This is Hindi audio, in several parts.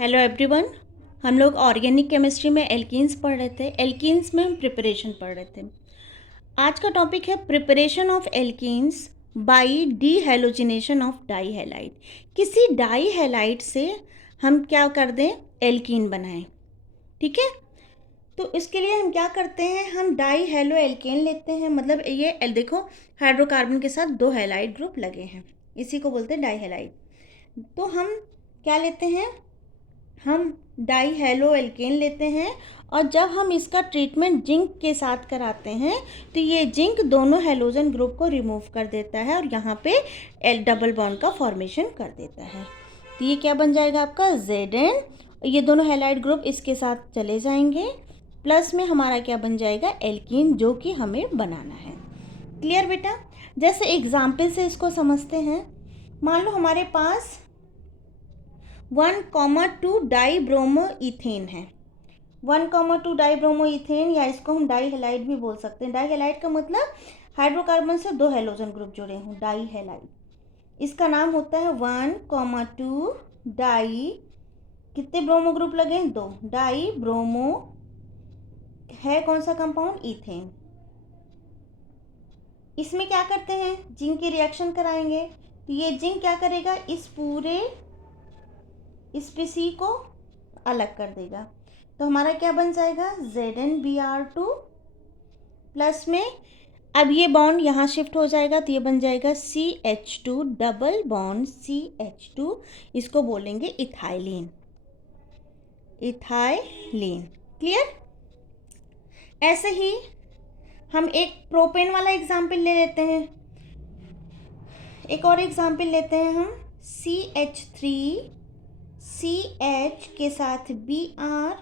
Hello everyone. हम लोग ऑर्गेनिक केमिस्ट्री में एल्कीन्स पढ़ रहे थे। एल्कीन्स में हम प्रिपरेशन पढ़ रहे थे। आज का टॉपिक है preparation of alkenes by dehalogenation of dihalide. किसी डाई हैलाइड से हम क्या कर दें, एल्कीन बनाएं। ठीक है, तो इसके लिए हम क्या करते हैं, हम डाई हेलो एल्केन लेते हैं। मतलब ये देखो, हाइड्रोकार्बन के साथ दो हैलाइड ग्रुप लगे हैं, इसी को बोलते हैं डाई हैलाइड। तो हम क्या लेते हैं, हम डाई हेलो एल्केन लेते हैं और जब हम इसका ट्रीटमेंट जिंक के साथ कराते हैं तो ये जिंक दोनों हेलोजन ग्रुप को रिमूव कर देता है और यहाँ पे डबल बॉन्ड का फॉर्मेशन कर देता है। तो ये क्या बन जाएगा आपका Zn। ये दोनों हैलाइड ग्रुप इसके साथ चले जाएंगे, प्लस में हमारा क्या बन जाएगा, एल्कीन, जो कि हमें बनाना है। क्लियर बेटा? जैसे एग्जाम्पल से इसको समझते हैं। मान लो हमारे पास 1,2 डाई ब्रोमो इथेन है। 1,2 डाई ब्रोमो इथेन, या इसको हम डाई हैलाइड भी बोल सकते हैं। डाई हैलाइड का मतलब हाइड्रोकार्बन से दो हेलोजन ग्रुप जुड़े हों, डाई हैलाइड। इसका नाम होता है 1,2 डाई, कितने ब्रोमो ग्रुप लगे हैं, दो, डाई ब्रोमो है कौन सा कंपाउंड, इथेन। इसमें क्या करते हैं, जिंक की रिएक्शन कराएंगे। तो ये जिंक क्या करेगा, इस पूरे स्पीसी को अलग कर देगा। तो हमारा क्या बन जाएगा, ZnBr2 प्लस में, अब ये बॉन्ड यहाँ शिफ्ट हो जाएगा तो ये बन जाएगा CH2 डबल बॉन्ड CH2, इसको बोलेंगे इथाइलिन। Ethylene, clear? ऐसे ही हम एक प्रोपेन वाला एग्जाम्पल ले लेते हैं। एक और एग्जाम्पल लेते हैं हम, CH3CH के साथ Br,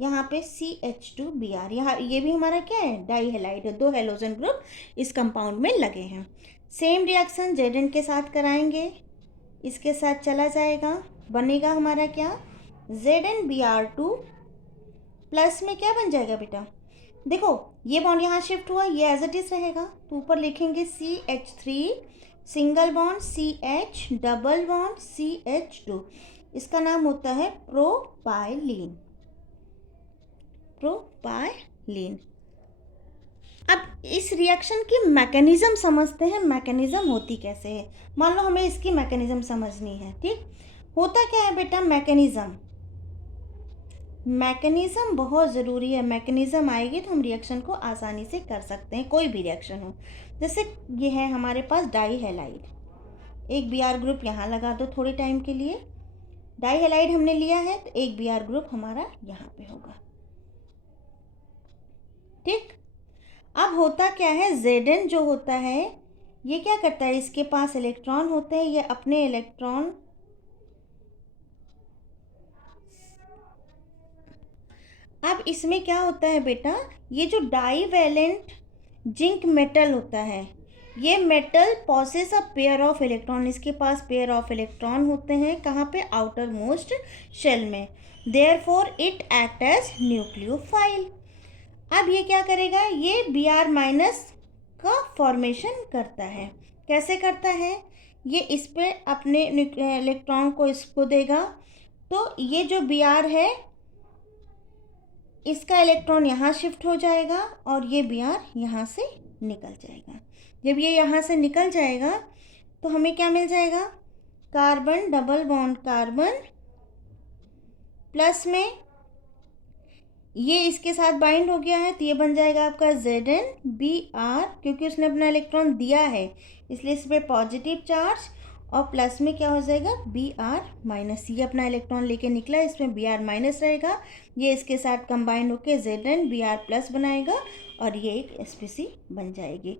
यहाँ पे CH2Br। यहाँ ये भी हमारा क्या है, डाई हैलाइड है, दो हेलोजन ग्रुप इस कंपाउंड में लगे हैं। सेम रिएक्शन Zn के साथ कराएंगे, इसके साथ चला जाएगा, बनेगा हमारा क्या, ZnBr2 प्लस में क्या बन जाएगा बेटा, देखो ये बॉन्ड यहाँ शिफ्ट हुआ, ये एज इट इज रहेगा, तो ऊपर लिखेंगे CH3 single bond CH double bond CH2, इसका नाम होता है प्रोपाइलीन। प्रोपाइलीन। अब इस रिएक्शन की मैकेनिज्म समझते हैं, मैकेनिज्म होती कैसे है। मान लो हमें इसकी मैकेनिज्म समझनी है। ठीक, होता क्या है बेटा, मैकेनिज्म बहुत ज़रूरी है। मैकेनिज्म आएगी तो हम रिएक्शन को आसानी से कर सकते हैं, कोई भी रिएक्शन हो। जैसे ये है हमारे पास डाई हैलाइड, एक Br ग्रुप यहाँ लगा दो थोड़े टाइम के लिए, डाई हैलाइड हमने लिया है तो एक Br ग्रुप हमारा यहाँ पे होगा। ठीक, अब होता क्या है, Zn जो होता है ये क्या करता है, इसके पास इलेक्ट्रॉन होते हैं, ये अपने इलेक्ट्रॉन, अब इसमें क्या होता है बेटा, ये जो डाईवैलेंट जिंक मेटल होता है, ये metal possess a pair of electron, इसके पास पेयर ऑफ इलेक्ट्रॉन होते हैं, कहाँ पे, आउटर मोस्ट शेल में। Therefore it act as nucleophile. अब ये क्या करेगा, ये Br- का फॉर्मेशन करता है। कैसे करता है, ये इस पे अपने इलेक्ट्रॉन को इसको देगा, तो ये जो Br है इसका इलेक्ट्रॉन यहाँ शिफ्ट हो जाएगा और ये Br यहाँ से निकल जाएगा। जब ये यहाँ से निकल जाएगा तो हमें क्या मिल जाएगा, carbon double bond carbon, plus में ये इसके साथ बाइंड हो गया है तो ये बन जाएगा आपका ZnBr, क्योंकि उसने अपना इलेक्ट्रॉन दिया है इसलिए इस पर पॉजिटिव चार्ज, और प्लस में क्या हो जाएगा, Br-, ये अपना इलेक्ट्रॉन लेके निकला, इसमें Br- रहेगा, ये इसके साथ कंबाइंड होके ZnBr+ बनाएगा और ये एक SPC बन जाएगी।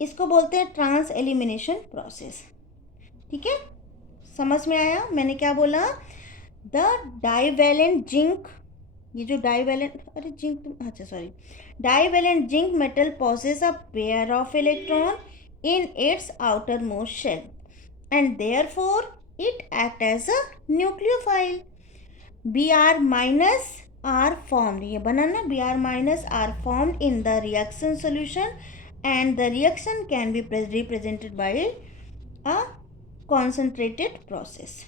इसको बोलते हैं ट्रांस एलिमिनेशन प्रोसेस। ठीक है, समझ में आया मैंने क्या बोला, द डाईवैलेंट जिंक, ये जो डाईवैलेंट, अरे जिंक, अच्छा sorry, divalent zinc metal possesses a pair of electron in its outermost shell and therefore it acts as a nucleophile. Br- are formed, ये बना ना, Br- are formed in the reaction solution and the reaction can be represented by a concentrated process.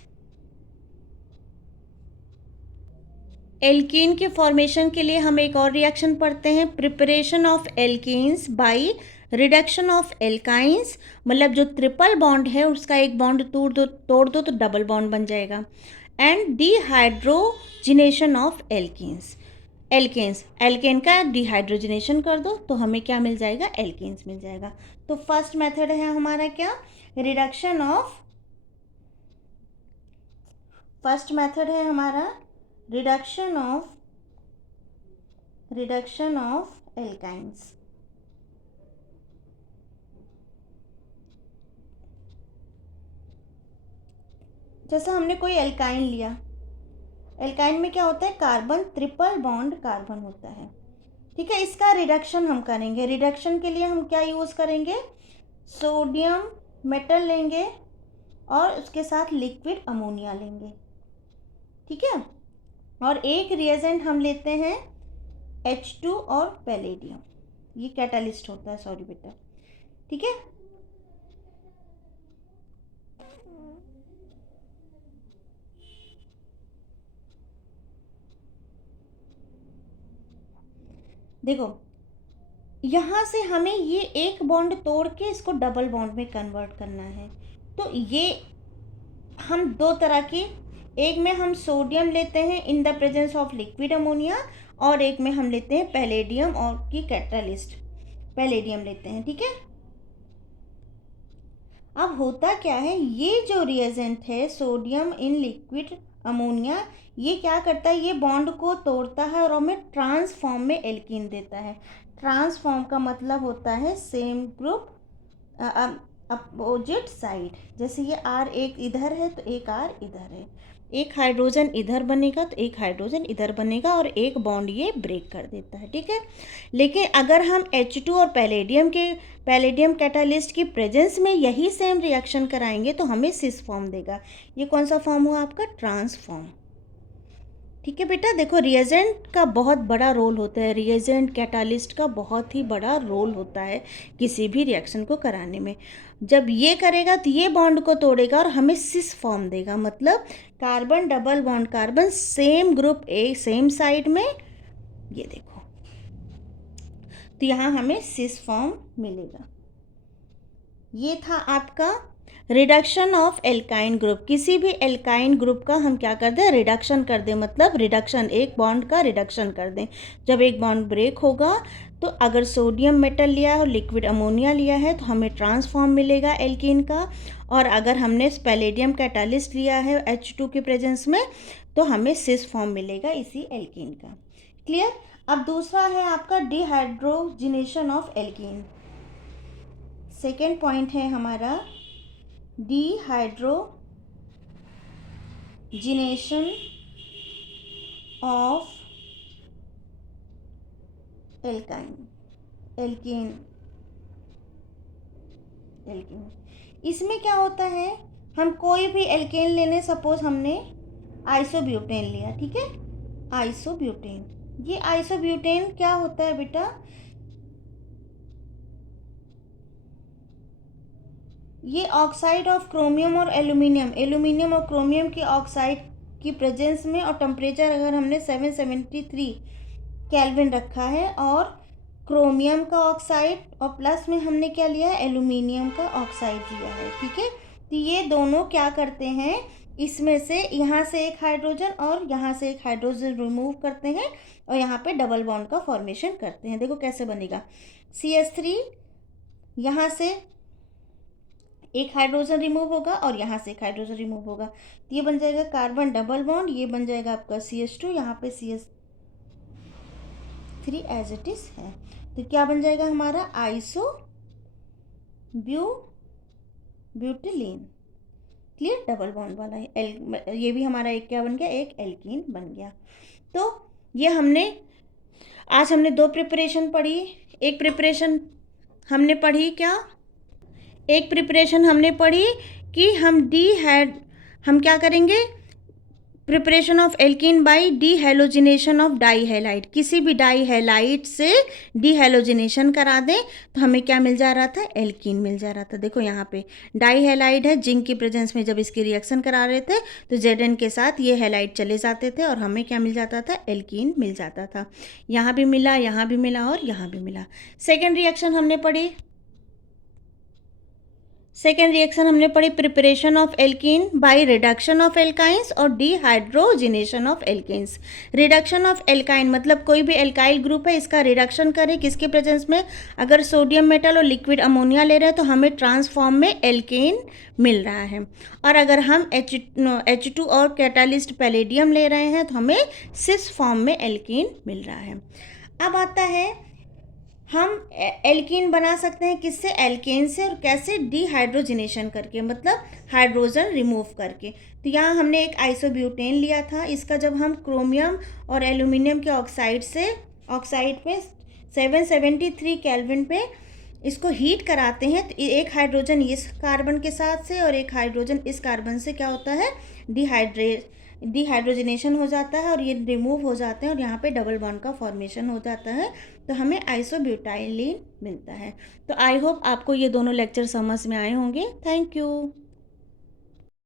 Alkene के फॉर्मेशन के लिए हम एक और रिएक्शन पढ़ते हैं, preparation of alkenes bye reduction of alkynes. मतलब जो ट्रिपल बॉन्ड है उसका एक बॉन्ड तोड़ दो तो डबल बॉन्ड बन जाएगा। And dehydrogenation of alkenes, alkane का डिहाइड्रोजनेशन कर दो तो हमें क्या मिल जाएगा, एल्केन्स मिल जाएगा। तो फर्स्ट मेथड है हमारा क्या, रिडक्शन ऑफ, फर्स्ट मेथड है हमारा रिडक्शन ऑफ एल्काइंस। जैसे हमने कोई एल्काइन लिया, एल्काइन में क्या होता है, कार्बन, ट्रिपल बॉन्ड कार्बन होता है, ठीक है। इसका रिडक्शन हम करेंगे, रिडक्शन के लिए हम क्या यूज़ करेंगे, सोडियम मेटल लेंगे और उसके साथ लिक्विड अमोनिया लेंगे, ठीक है। और एक रिएजेंट हम लेते हैं H2 और पैलेडियम, ये कैटालिस्ट होता है, सॉरी बेटा, ठीक है। देखो यहाँ से हमें ये एक बॉन्ड तोड़ के इसको डबल बॉन्ड में कन्वर्ट करना है। तो ये हम दो तरह की, एक में हम सोडियम लेते हैं in the presence of liquid ammonia, और एक में हम लेते हैं पैलेडियम और की कैटालिस्ट, पैलेडियम लेते हैं, ठीक है। अब होता क्या है, ये जो रिएजेंट है सोडियम इन लिक्विड अमोनिया, ये क्या करता है, ये बॉन्ड को तोड़ता है और हमें ट्रांसफॉर्म में एल्कीन देता है। ट्रांसफॉर्म का मतलब होता है सेम ग्रुप अपोजिट साइड। जैसे ये R एक इधर है तो एक R इधर है, एक हाइड्रोजन इधर बनेगा तो एक हाइड्रोजन इधर बनेगा और एक बॉन्ड ये ब्रेक कर देता है, ठीक है। लेकिन अगर हम H2 और पैलेडियम कैटालिस्ट की प्रेजेंस में यही सेम रिएक्शन कराएंगे तो हमें सिस फॉर्म देगा। ये कौन सा फॉर्म हुआ आपका, ट्रांसफॉर्म, ठीक है बेटा। देखो रिएजेंट का बहुत बड़ा रोल होता है, रिएजेंट कैटालिस्ट का बहुत ही बड़ा रोल होता है किसी भी रिएक्शन को कराने में। जब ये करेगा तो ये बॉन्ड को तोड़ेगा और हमें सिस फॉर्म देगा, मतलब carbon double bond carbon same group A same side में, ये देखो, तो यहाँ हमें सिस फॉर्म मिलेगा। ये था आपका रिडक्शन ऑफ एल्काइन ग्रुप। किसी भी एल्काइन ग्रुप का हम क्या कर दें, रिडक्शन कर दें, मतलब रिडक्शन, एक बॉन्ड का रिडक्शन कर दें। जब एक बॉन्ड ब्रेक होगा तो अगर सोडियम मेटल लिया है और लिक्विड अमोनिया लिया है तो हमें ट्रांसफॉर्म मिलेगा एल्कीन का, और अगर हमने पैलेडियम कैटालिस्ट लिया है H2 के प्रेजेंस में तो हमें सिस फॉर्म मिलेगा इसी एल्कीन का। क्लियर। अब दूसरा है आपका dehydrogenation of alkene. Second point है हमारा डिहाइड्रोजिनेशन ऑफ एल्कीन। इसमें क्या होता है, हम कोई भी एल्केन लेने, सपोज हमने आइसोब्यूटेन लिया, ठीक है, आइसोब्यूटेन। ये आइसोब्यूटेन क्या होता है बेटा, ये ऑक्साइड ऑफ क्रोमियम और एल्यूमिनियम और क्रोमियम की ऑक्साइड की प्रेजेंस में, और टेम्परेचर अगर हमने 773 केल्विन रखा है, और क्रोमियम का ऑक्साइड और प्लस में हमने क्या लिया है, एल्यूमिनियम का ऑक्साइड लिया है, ठीक है। तो ये दोनों क्या करते हैं, इसमें से यहाँ से एक हाइड्रोजन और यहाँ से एक हाइड्रोजन रिमूव करते हैं और यहाँ पे डबल बॉन्ड का फॉर्मेशन करते हैं। देखो कैसे बनेगा, CH3, यहाँ से एक हाइड्रोजन रिमूव होगा और यहाँ से एक हाइड्रोजन रिमूव होगा, तो ये बन जाएगा कार्बन डबल बॉन्ड, ये बन जाएगा आपका CH2, यहाँ पे CH3 एज इट इज है, तो क्या बन जाएगा हमारा ब्यूटिलीन। क्लियर, डबल बॉन्ड वाला है, ये भी हमारा एक क्या बन गया, एक एल्कीन बन गया। तो ये आज हमने दो प्रिपरेशन पढ़ी। एक प्रिपरेशन हमने पढ़ी क्या, कि हम क्या करेंगे, preparation of alkene by dehalogenation of dihalide, किसी भी डाई हैलाइड से डीहेलोजिनेशन करा दें तो हमें क्या मिल जा रहा था, एल्कीन मिल जा रहा था। देखो यहाँ पे डाई हैलाइड है, जिंक की प्रेजेंस में जब इसकी रिएक्शन करा रहे थे तो Zn के साथ ये हैलाइड चले जाते थे और हमें क्या मिल जाता था, एल्कीन मिल जाता था। यहाँ भी मिला, यहाँ भी मिला और यहाँ भी मिला। सेकेंड रिएक्शन हमने पढ़ी, preparation of alkene by reduction of alkynes और dehydrogenation of alkenes. Reduction of alkyne मतलब कोई भी एल्काइल ग्रुप है, इसका रिडक्शन करें किसके प्रेजेंस में, अगर सोडियम मेटल और लिक्विड अमोनिया ले रहे हैं तो हमें ट्रांसफॉर्म में एल्केन मिल रहा है, और अगर हम H2 और कैटालिस्ट पैलेडियम ले रहे हैं तो हमें सिस फॉर्म में एल्कीन मिल रहा है। अब आता है हम एल्कीन बना सकते हैं किससे, एल्केन से, और कैसे, डिहाइड्रोजिनेशन करके, मतलब हाइड्रोजन रिमूव करके। तो यहाँ हमने एक आइसोब्यूटेन लिया था, इसका जब हम क्रोमियम और एल्यूमिनियम के ऑक्साइड पे 773 केल्विन पे इसको हीट कराते हैं तो एक हाइड्रोजन इस कार्बन के साथ से और एक हाइड्रोजन इस कार्बन से क्या होता है, डिहाइड्रोजनेशन हो जाता है और ये रिमूव हो जाते हैं और यहाँ पे डबल बॉन्ड का फॉर्मेशन हो जाता है, तो हमें आइसोब्यूटाइलिन मिलता है। तो आई होप आपको ये दोनों लेक्चर समझ में आए होंगे। Thank you.